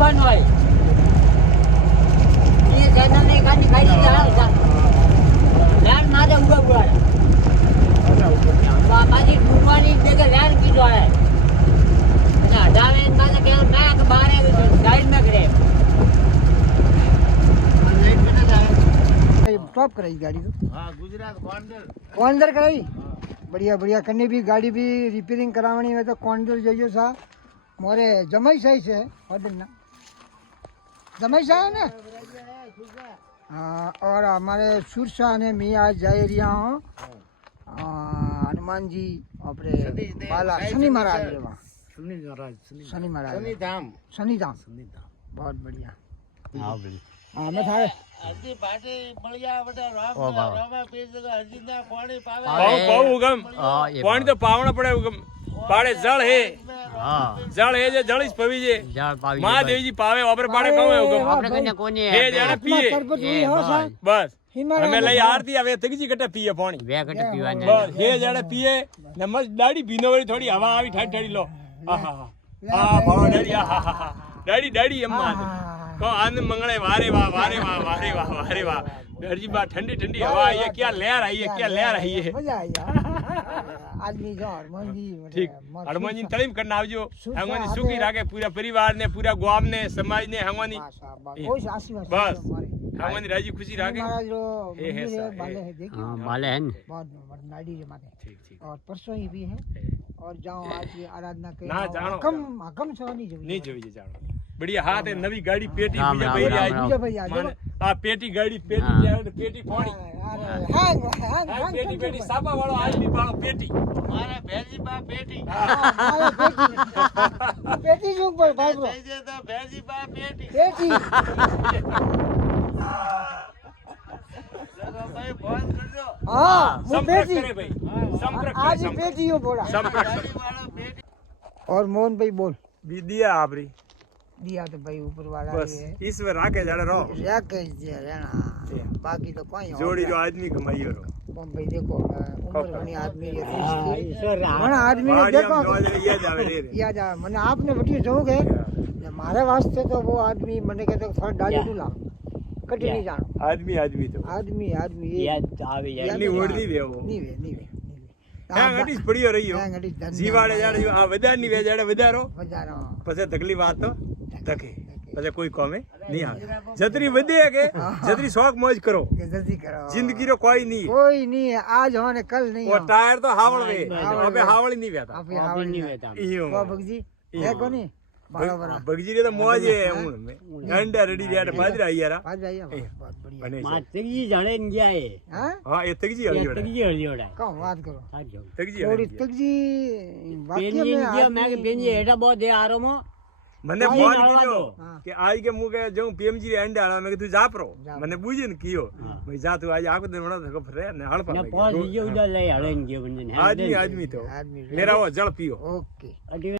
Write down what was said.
ઉભાનો હોય એ જનને ગાડી ખાઈ જાવ લાડ મારે ઉભા ઉભા બાબાજી ડૂબવાની દેખે લાડ કીધો હે ના ડાલે મારે કે ના કે બારે ગાડી में करे टॉप कराई गाड़ी तो हाँ गुजरात कोंडर कराई बढ़िया बढ़िया कन्ने भी गाड़ी भी रिपेयरिंग करावनी है तो कोंडर जो सा मोरे जमाई सही से होदन ना जमाई सा है ना हाँ और हमारे सुरसा ने मैं आज जा रहा हूँ हनुमान जी अपने बाला शनि महाराज वहाँ शनि महाराज शनि धाम बहुत बढ़िया हाँ मैं था હજી પાટી મળ્યા બટા રામા પીર જગા હજી ના પાણી પાવે પાવ ઉગમ પાણી તો પાવણ પડે ઉગમ પાડે જળ હે જળ હે જે જળ જ પવી જે મહાદેવજી પાવે ઓપરે પાડે કહો ઉગમ આપણે કને કોની હે જાણે પીએ બસ અમે લઈ આરતી હવે તગજી કટે પીએ પાણી વે કટે પીવાને બસ હે જાણે પીએ ને મસ્ત દાડી ભીનો વળી થોડી હવા આવી ઠાડી ઠાડી લો આહા આ ભાવ દાડી આહા દાડી દાડી એમ માં को आनंद मंगले वारे वाह वारे वाह वारे वाह वारे वाह दर्जी बा ठंडी ठंडी हवा आई है क्या लहर आई है क्या लहर आई है मजा आया आदमी जो हनुमान जी ठीक हनुमान जी तलीम करना आवजो हनुमान जी सुखी राखे पूरा परिवार ने पूरा गांव ने समाज ने हनुमान जी कोई आशीर्वाद बस हनुमान जी राजी खुशी राखे महाराज रो हे मंदिर है बाले है देखिए हां बाले है बहुत नाड़ी रे माथे ठीक ठीक और परसों ही भी है और जाओ आज की आराधना के ना जानो कम से नहीं जोई जानो बढ़िया हाथ है नवी गाड़ी पेटी मुझे भाई आई माने आ पेटी गाड़ी पेटी पेटी पानी हां पेटी पेटी साबा वालो आदमी वालो पेटी મારે ભેજી બા પેટી पेटी जो पर भाई ब्रो થઈ જાય તો ભેજી બા પેટી पेटी જગા ભાઈ ફોન કરજો हां वो संपर्क पेटी करे भाई संपर्क आज पेटी हो बोला संपर्क ગાડી વાળો પેટી और मोहन भाई बोल भी दिया आपरी दिया तो भाई ऊपर वाला बस है ईश्वर राखे जाड़े रहो राकेश जी रहना बाकी तो कोई जोड़ी जो आदमी कमाई रो कौन भाई देखो उम्र घनी आदमी ये मन आदमी ने देखो ये जावे रे याद आ मैंने आपने बटी जो गए मारे वास्ते तो वो आदमी मैंने कहते थोड़ा डाली दूला कटी नहीं जानो आदमी आदमी तो आदमी आदमी ये याद आवे यार इतनी ओढ़नी वे वो नहीं वे हां गटीस पड़ियो रहियो जीवाड़े जाड़े आ वदार ની वे जाड़े वदारो बजारो પછી તકલીફ આ તો તકે પછી કોઈ કોમે નહીં આવે જતરી વધે કે જતરી શોખ મોજ કરો के जल्दी करो जिंदगी रो कोई नहीं कोई नहीं है आज हो ने कल नहीं वो हो टायर तो हावड़ वे अबे हावड़ नहीं वेता आप हावड़ नहीं वेता इयो वो भगजी है कोनी बराबर बगजी रे तो मौज है हूं में अंडा रेडी रेड बाजरा यारा आज जाइए बहुत बढ़िया बने मातगी जणे न गया है हां हां ये तगजी हली जोड़ा तगी हलियोड़ा कौन बात करो तगजी थोड़ी तक जी वाक्य पेंजी में गया मैं के पेंजी एटा बहुत दे आरो मो મને ફોન કર્યો કે આજ કે હું કે જો પીએમજી રે અંડા આલા મેં કીધું જાપરો મને બુજીને કીયો ભાઈ જા તું આજ આખો दिन વણો તો ફરે ને હળપા ना पहुंच गयो उधर ले हड़न गयो बंदन आदमी आदमी तो मेरा वो जल पियो ओके